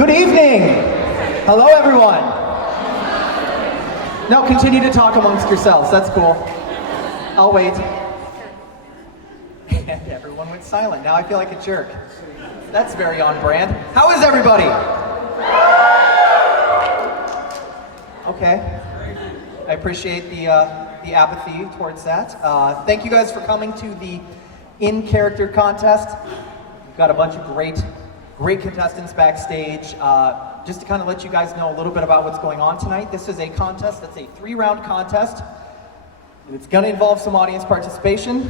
Good evening. Hello, everyone. No, continue to talk amongst yourselves. That's cool. I'll wait. And everyone went silent. Now I feel like a jerk. That's very on brand. How is everybody? Okay. I appreciate the apathy towards that. Thank you guys for coming to the in-character contest. We've got a bunch of great contestants backstage. Just to kind of let you guys know a little bit about what's going on tonight. This is a contest that's a 3-round contest. And it's going to involve some audience participation,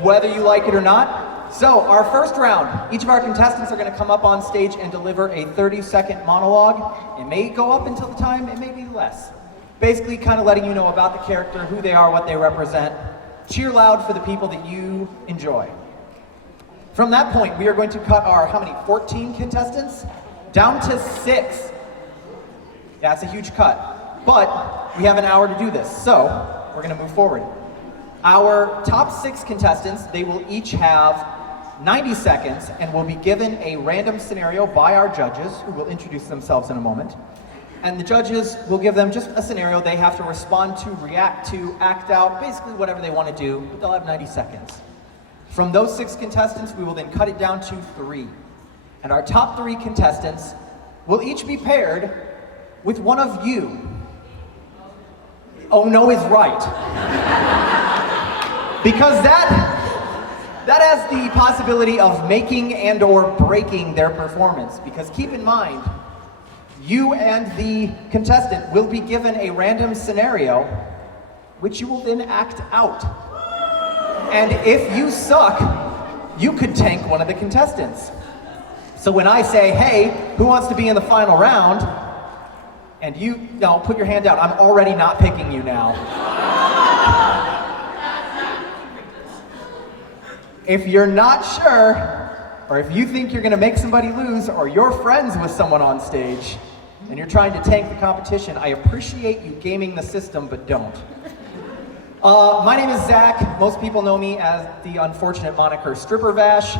whether you like it or not. So, our first round, each of our contestants are going to come up on stage and deliver a 30-second monologue. It may go up until the time, it may be less. Basically, kind of letting you know about the character, who they are, what they represent. Cheer loud for the people that you enjoy. From that point, we are going to cut our, 14 contestants? Down to 6. That's a huge cut. But we have an hour to do this, so we're going to move forward. Our top 6 contestants, they will each have 90 seconds and will be given a random scenario by our judges, who will introduce themselves in a moment. And the judges will give them just a scenario they have to respond to, react to, act out, basically whatever they want to do, but they'll have 90 seconds. From those 6 contestants, we will then cut it down to 3. And our top 3 contestants will each be paired with one of you. Oh no is right. Because that has the possibility of making and or breaking their performance. Because keep in mind, you and the contestant will be given a random scenario, which you will then act out. And if you suck, you could tank one of the contestants. So when I say, hey, who wants to be in the final round? And you, no, put your hand out. I'm already not picking you now. If you're not sure, or if you think you're gonna make somebody lose, or you're friends with someone on stage, and you're trying to tank the competition, I appreciate you gaming the system, but don't. My name is Zach. Most people know me as the unfortunate moniker Stripper Vash.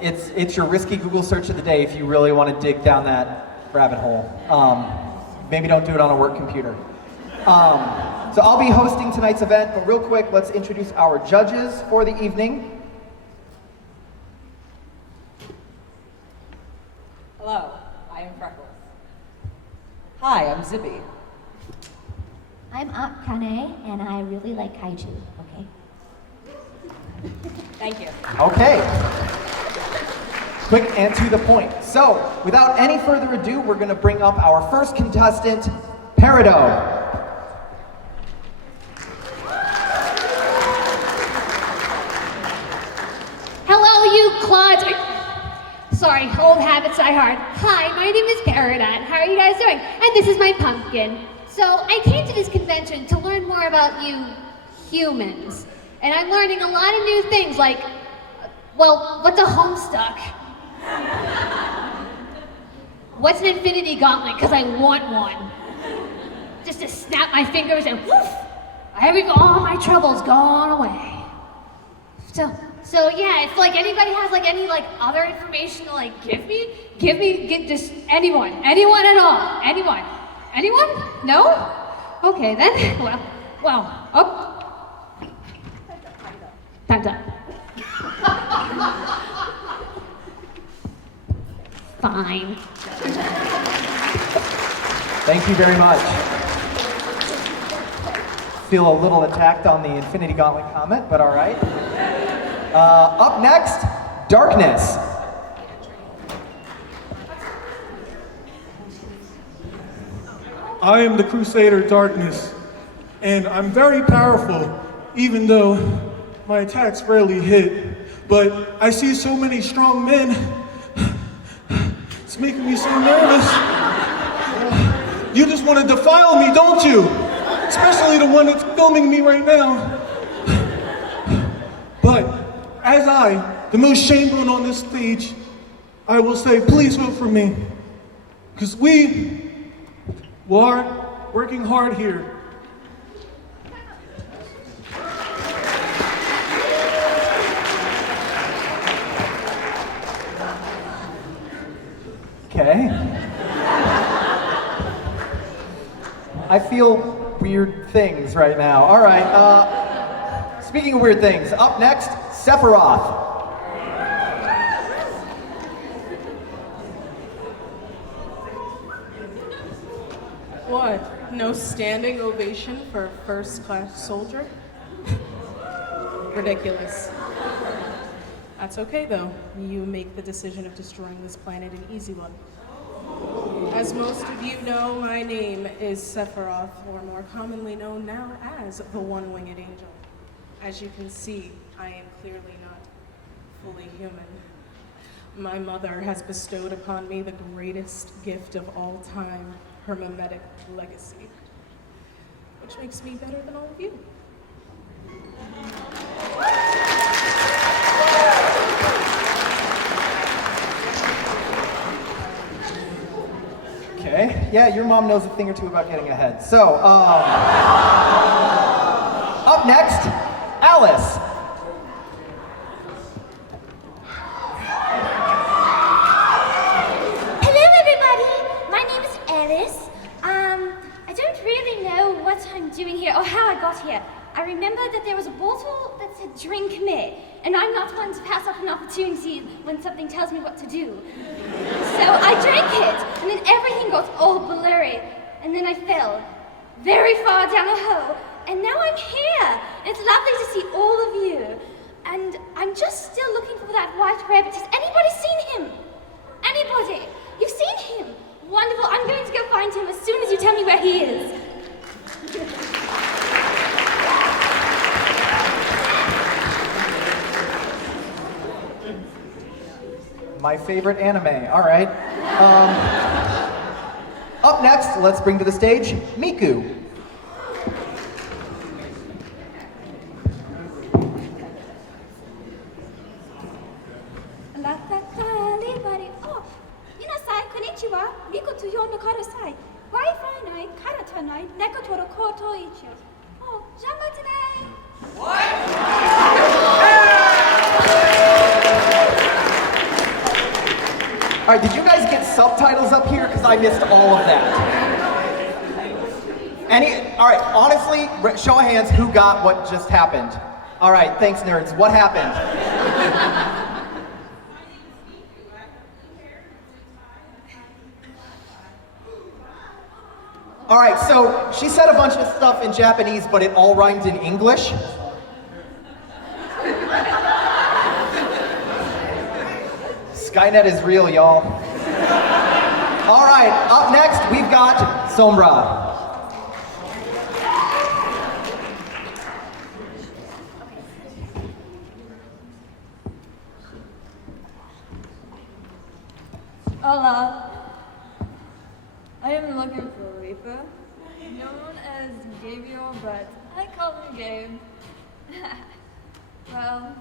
It's your risky Google search of the day if you really want to dig down that rabbit hole. Maybe don't do it on a work computer. So I'll be hosting tonight's event, but real quick, let's introduce our judges for the evening. Hello, I am Freckles. Hi, I'm Zippy. I'm Akane, and I really like kaiju, okay? Thank you. Okay. Quick and to the point. So, without any further ado, we're going to bring up our first contestant, Peridot. Hello, you clods. Sorry, old habits die hard. Hi, my name is Peridot. How are you guys doing? And this is my pumpkin. So I came to this convention to learn more about you humans. And I'm learning a lot of new things like, well, what's a homestuck? What's an infinity gauntlet? Because I want one. Just to snap my fingers and woof, all my troubles gone away. So yeah, if like anybody has like any like other information to like give me just anyone at all, anyone. No? Okay then. Well. Oh. Time's up. Fine. Thank you very much. Feel a little attacked on the Infinity Gauntlet comment, but all right. Up next, Darkness. I am the Crusader Darkness, and I'm very powerful, even though my attacks rarely hit. But I see so many strong men. It's making me so nervous. You just want to defile me, don't you? Especially the one that's filming me right now. But as I, the most shameless on this stage, I will say, please vote for me. Because we are working hard here. Okay. I feel weird things right now. All right. Speaking of weird things, up next, Sephiroth. What? No standing ovation for a first-class soldier? Ridiculous. That's okay, though. You make the decision of destroying this planet an easy one. As most of you know, my name is Sephiroth, or more commonly known now as the One-Winged Angel. As you can see, I am clearly not fully human. My mother has bestowed upon me the greatest gift of all time, her mimetic legacy, which makes me better than all of you. Okay. Yeah, your mom knows a thing or two about getting ahead. So, up next, Alice. Hello, everybody. My name is Ellis. I don't really know what I'm doing here or how I got here. I remember that there was a bottle that said "Drink me," and I'm not one to pass up an opportunity when something tells me what to do. So I drank it, and then everything got all blurry, and then I fell very far down a hole, and now I'm here. It's lovely to see all of you, and I'm just still looking for that white rabbit. Has anybody seen him? Anybody? You've seen him? Wonderful. I'm going to go find him as soon as you tell me where he is. My favorite anime. All right. Up next, let's bring to the stage Miku. Oh, minasan, konnichiwa. Miku to yondo karasai. Wi-Fi nai, karata nai, nekotoro koto ichi. Oh, jamba today. All right, did you guys get subtitles up here? Because I missed all of that. All right, honestly, show of hands, who got what just happened? All right, thanks, nerds. What happened? All right, so she said a bunch of stuff in Japanese, but it all rhymed in English. Skynet is real, y'all. All right, up next, we've got Sombra. Hola. I am looking for Reaper, known as Gabriel, but I call him Gabe. Well,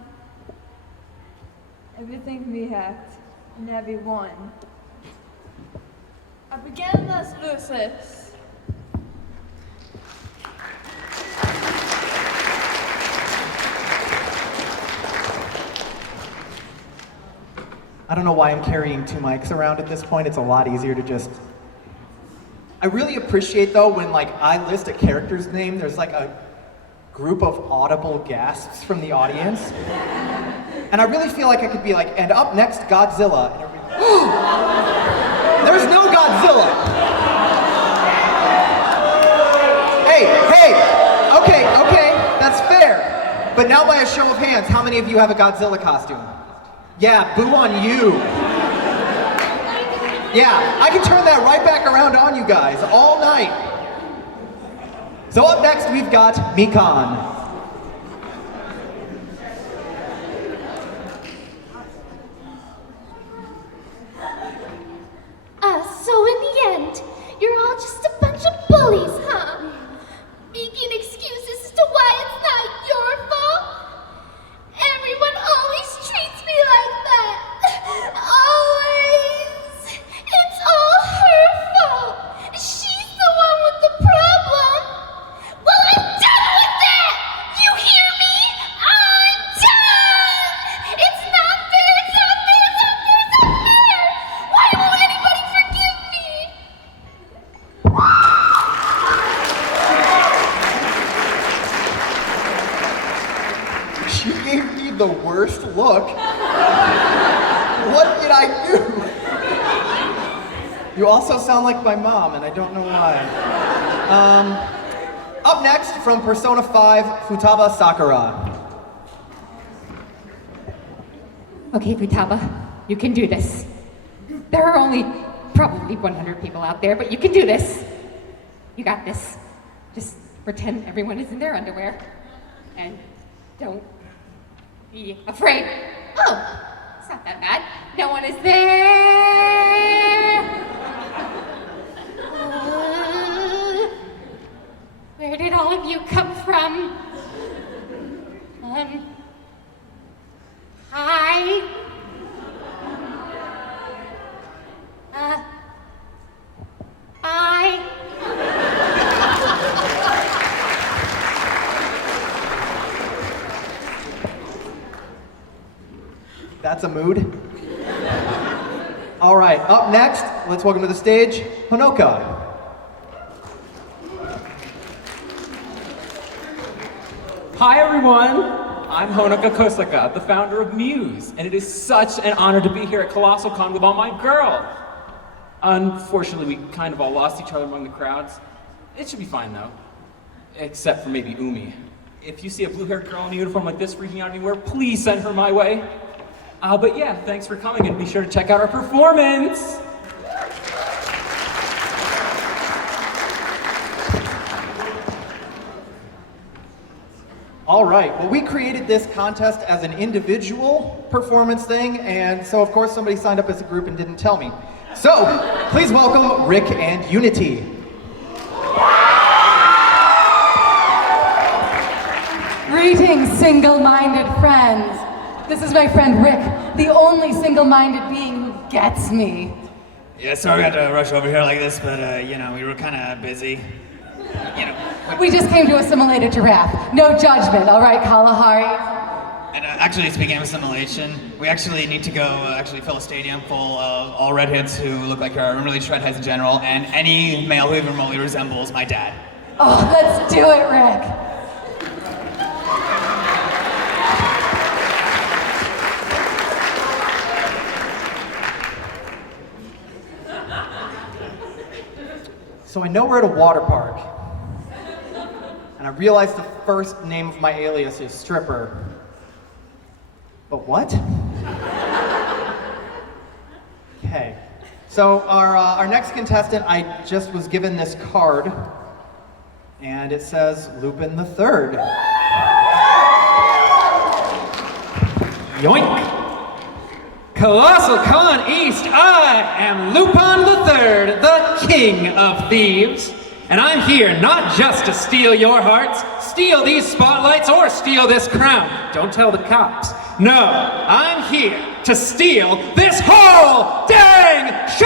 everything can be hacked, and everyone. I began as Lucis. I don't know why I'm carrying two mics around at this point. It's a lot easier to just... I really appreciate, though, when I list a character's name, there's a group of audible gasps from the audience. And I really feel like I could be and up next, Godzilla. And everybody, there's no Godzilla! Hey, okay, that's fair. But now by a show of hands, how many of you have a Godzilla costume? Yeah, boo on you. Yeah, I can turn that right back around on you guys all night. So up next, we've got Mikan. So in the end, you're all just a bunch of bullies, huh? Making excuses as to why it's not your fault? Everyone always treats me like that. Always. It's all her fault. She's the one with the problem. Well, I'm done with that! look. What did I do? You also sound like my mom, and I don't know why. Up next, from Persona 5, Futaba Sakura. Okay, Futaba, you can do this. There are only probably 100 people out there, but you can do this. You got this. Just pretend everyone is in their underwear. And don't be afraid. Oh, it's not that bad. No one is there. Where did all of you come from? Hi. Hi. That's a mood. All right, up next, let's welcome to the stage, Honoka. Hi everyone, I'm Honoka Kosaka, the founder of Muse, and it is such an honor to be here at Colossalcon with all my girls. Unfortunately, we kind of all lost each other among the crowds. It should be fine though, except for maybe Umi. If you see a blue-haired girl in a uniform like this freaking out anywhere, please send her my way. But yeah, thanks for coming, and be sure to check out our performance. All right, well, we created this contest as an individual performance thing, and so of course somebody signed up as a group and didn't tell me. So, please welcome Rick and Unity. Greetings, single-minded friends. This is my friend Rick, the only single-minded being who gets me. Yeah, sorry we had to rush over here like this, but we were kind of busy. We just came to assimilate a giraffe. No judgment, all right, Kalahari? And actually, speaking of assimilation, we actually need to go fill a stadium full of all redheads who look like her, really shredheads in general, and any male who even remotely resembles my dad. Oh, let's do it, Rick. So I know we're at a water park, and I realize the first name of my alias is Stripper. But what? Okay. So our next contestant, I just was given this card, and it says Lupin the Third. Yoink! Colossalcon East, I am Lupin the Third, the King of Thieves. And I'm here not just to steal your hearts, steal these spotlights, or steal this crown. Don't tell the cops. No, I'm here to steal this whole dang show!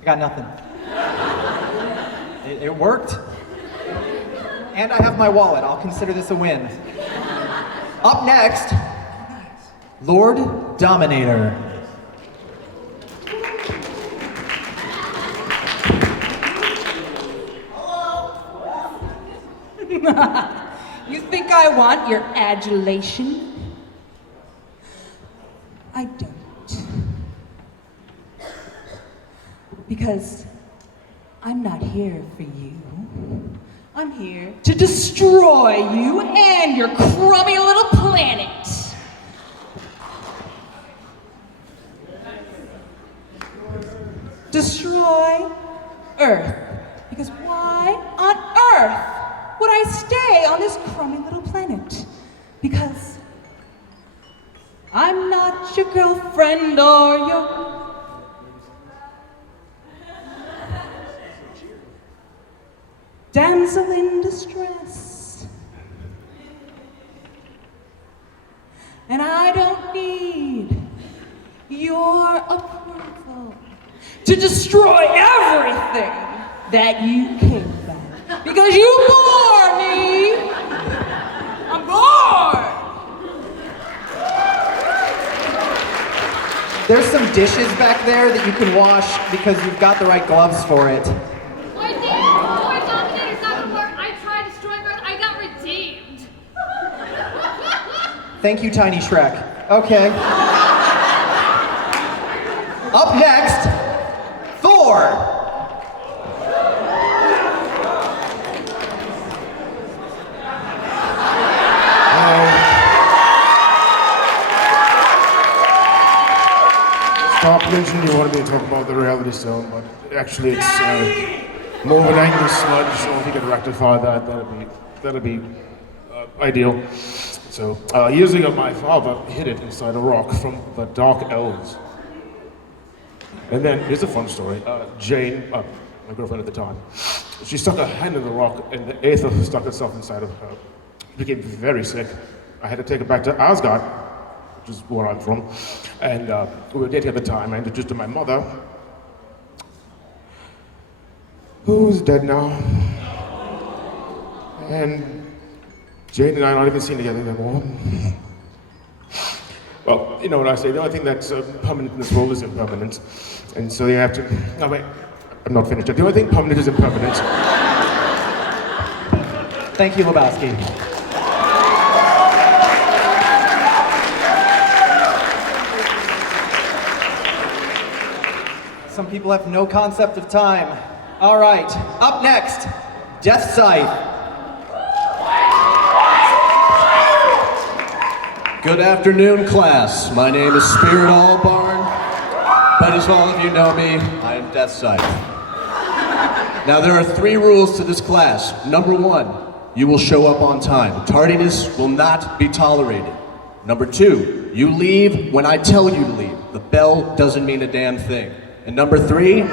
I got nothing. It worked. And I have my wallet. I'll consider this a win. Up next, Lord Dominator. You think I want your adulation? I don't. Because I'm not here for you. I'm here to destroy you and your crummy little planet. Destroy Earth. Because why on earth would I stay on this crummy little planet? Because I'm not your girlfriend or your damsel in distress. And I don't need your approval to destroy everything that you care about. Because you bore me. I'm bored. There's some dishes back there that you can wash because you've got the right gloves for it. My Dominator's not gonna work. I tried destroying Earth. I got redeemed. Thank you, Tiny Shrek. Okay. Up next, Thor. Top mentioned you wanted me to talk about the reality stone, but actually it's more of an angry sludge, so if you could rectify that, that'd be ideal. So, years ago my father hid it inside a rock from the Dark Elves. And then, here's a fun story, Jane, my girlfriend at the time, she stuck her hand in the rock and the aether stuck itself inside of her. She became very sick. I had to take her back to Asgard, which is where I'm from. And we were dating at the time. I introduced her to my mother, who's dead now. And Jane and I are not even seen together anymore. Well, you know what I say, the only thing that's permanent in this world is impermanence. And so you have to, no wait, I'm not finished yet. The only thing permanent is impermanence. Thank you, Lebowski. Some people have no concept of time. All right, up next, Death Scythe. Good afternoon, class. My name is Spirit Allbarn, but as all of you know me, I am Death Scythe. Now, there are 3 rules to this class. Number 1, you will show up on time. Tardiness will not be tolerated. Number 2, you leave when I tell you to leave. The bell doesn't mean a damn thing. And number 3,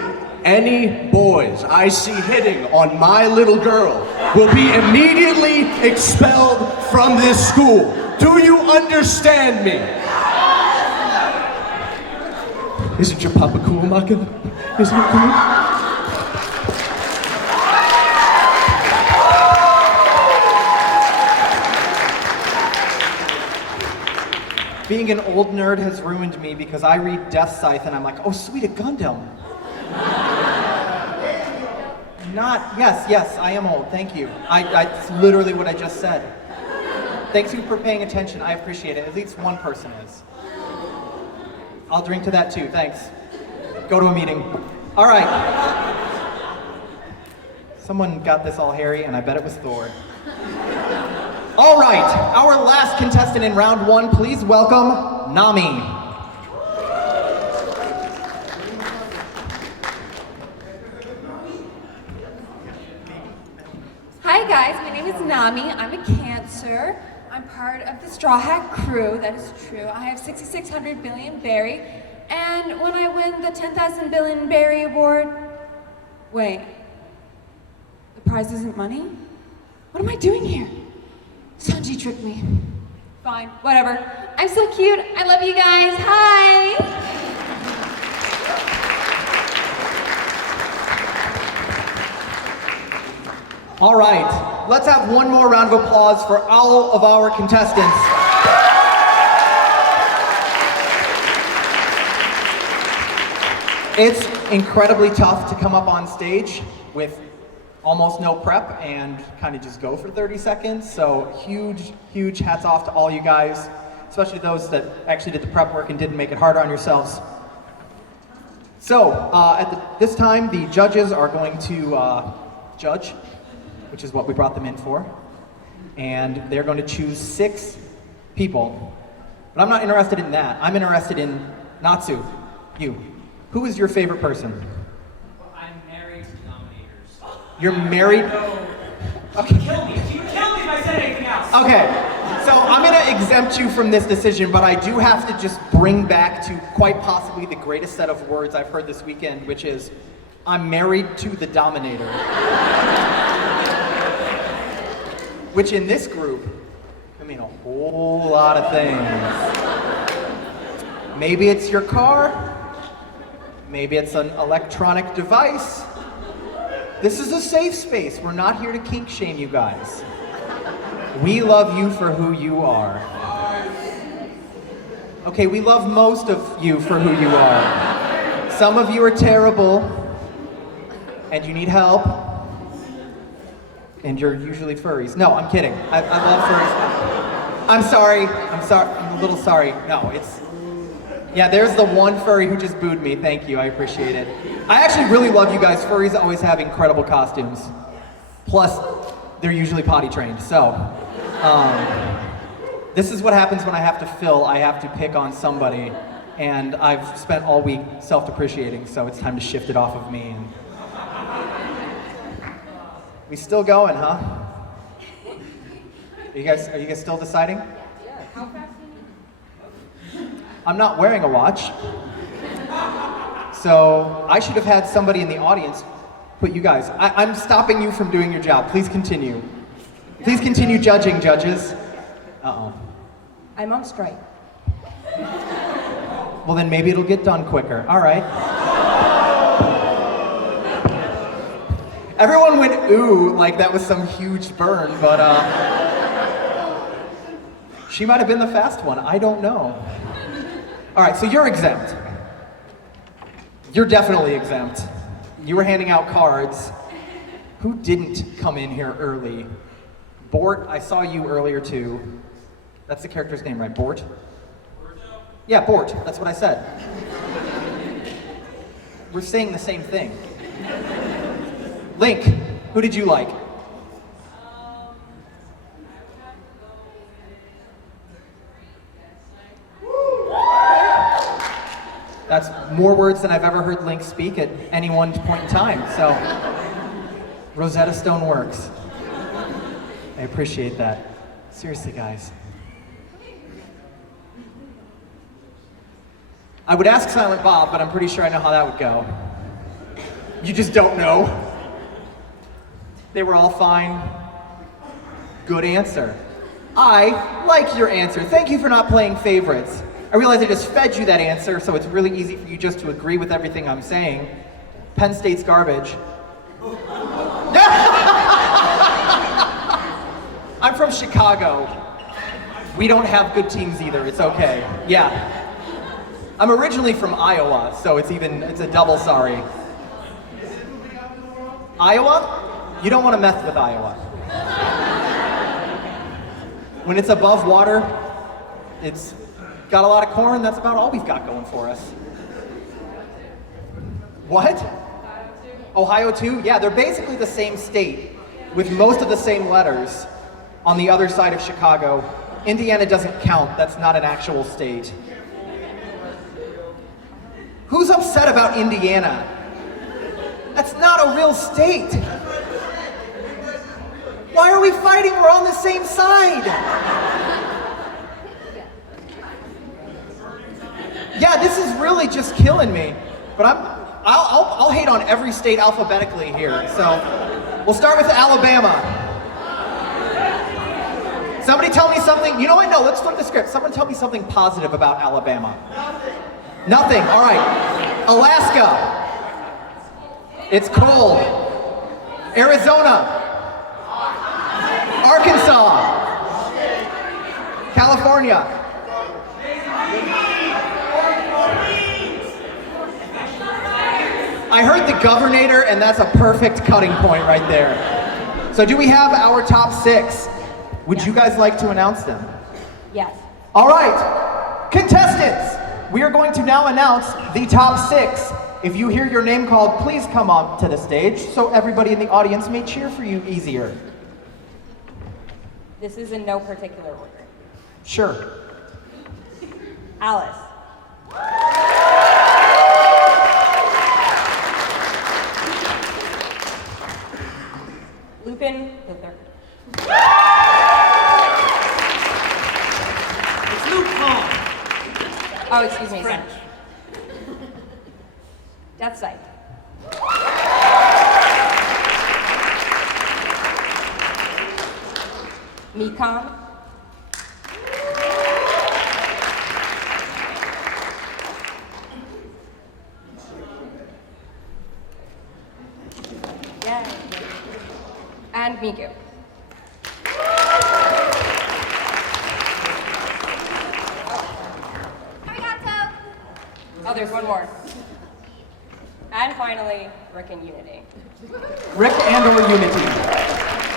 any boys I see hitting on my little girl will be immediately expelled from this school. Do you understand me? Isn't your papa cool, Maka? Isn't it cool? Being an old nerd has ruined me because I read Death Scythe and I'm like, oh, sweet, a Gundam. Yes, I am old, thank you. That's literally what I just said. Thanks you for paying attention, I appreciate it. At least one person is. I'll drink to that too, thanks. Go to a meeting. All right. Someone got this all hairy and I bet it was Thor. All right, our last contestant in round 1, please welcome Nami. Hi guys, my name is Nami. I'm a Cancer. I'm part of the Straw Hat crew, that is true. I have 6,600 billion berry, and when I win the 10,000 billion berry award, wait, the prize isn't money? What am I doing here? Sanji tricked me. Fine, whatever. I'm so cute. I love you guys. Hi. All right, let's have one more round of applause for all of our contestants. It's incredibly tough to come up on stage with almost no prep and kind of just go for 30 seconds. So huge hats off to all you guys, especially those that actually did the prep work and didn't make it harder on yourselves. So this time, the judges are going to judge, which is what we brought them in for. And they're going to choose 6 people. But I'm not interested in that. I'm interested in Natsu, you. Who is your favorite person? I'm married to Dominators. You're married? Okay. Kill me. You kill me if I said anything else. Okay, so I'm gonna exempt you from this decision, but I do have to just bring back to quite possibly the greatest set of words I've heard this weekend, which is, I'm married to the Dominator. Which in this group can mean a whole lot of things. Maybe it's your car, maybe it's an electronic device. This is a safe space. We're not here to kink shame you guys. We love you for who you are. Okay, we love most of you for who you are. Some of you are terrible, and you need help, and you're usually furries. No, I'm kidding. I love furries. I'm sorry. I'm a little sorry. No, it's... Yeah, there's the one furry who just booed me. Thank you, I appreciate it. I actually really love you guys. Furries always have incredible costumes. Plus, they're usually potty trained, so... this is what happens when I have to fill. I have to pick on somebody, and I've spent all week self-depreciating, so it's time to shift it off of me. And... We still going, huh? Are you guys still deciding? Yeah, how fast do you need? I'm not wearing a watch. So I should have had somebody in the audience put you guys. I'm stopping you from doing your job. Please continue. Please continue judging, judges. Uh-oh. I'm on strike. Well, then maybe it'll get done quicker. All right. Everyone went ooh, like that was some huge burn, but she might have been the fast one. I don't know. All right, so you're exempt. You're definitely exempt. You were handing out cards. Who didn't come in here early? Bort, I saw you earlier too. That's the character's name, right? Bort? Yeah, Bort. That's what I said. We're saying the same thing. Link, who did you like? That's more words than I've ever heard Link speak at any one point in time, so Rosetta Stone works. I appreciate that. Seriously, guys. I would ask Silent Bob, but I'm pretty sure I know how that would go. You just don't know. They were all fine. Good answer. I like your answer. Thank you for not playing favorites. I realize I just fed you that answer, so it's really easy for you just to agree with everything I'm saying. Penn State's garbage. I'm from Chicago. We don't have good teams either, it's okay. Yeah. I'm originally from Iowa, so it's a double sorry. Iowa? You don't want to mess with Iowa. When it's above water, it's got a lot of corn, that's about all we've got going for us. What? Ohio too? Yeah, they're basically the same state with most of the same letters on the other side of Chicago. Indiana doesn't count, that's not an actual state. Who's upset about Indiana? That's not a real state. Why are we fighting? We're on the same side. Yeah, this is really just killing me. But I'll hate on every state alphabetically here. So we'll start with Alabama. Somebody tell me something. You know what? No, let's flip the script. Someone tell me something positive about Alabama. Nothing. All right. Alaska. It's cold. Arizona. Arkansas. California. I heard the Governator, and that's a perfect cutting point right there. So do we have our top 6? Would you guys like to announce them? Yes. All right, contestants, we are going to now announce the top 6. If you hear your name called, please come on to the stage so everybody in the audience may cheer for you easier. This is in no particular order. Sure. Alice. Lupin the Third. It's Lupin. Oh, excuse me. French. Death Sight. Mekon. Yeah. And Miku. there's one more. And finally, Rick and Unity. Rick and or Unity.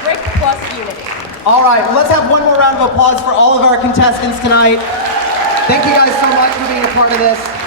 Rick plus Unity. All right, let's have one more round of applause for all of our contestants tonight. Thank you guys so much for being a part of this.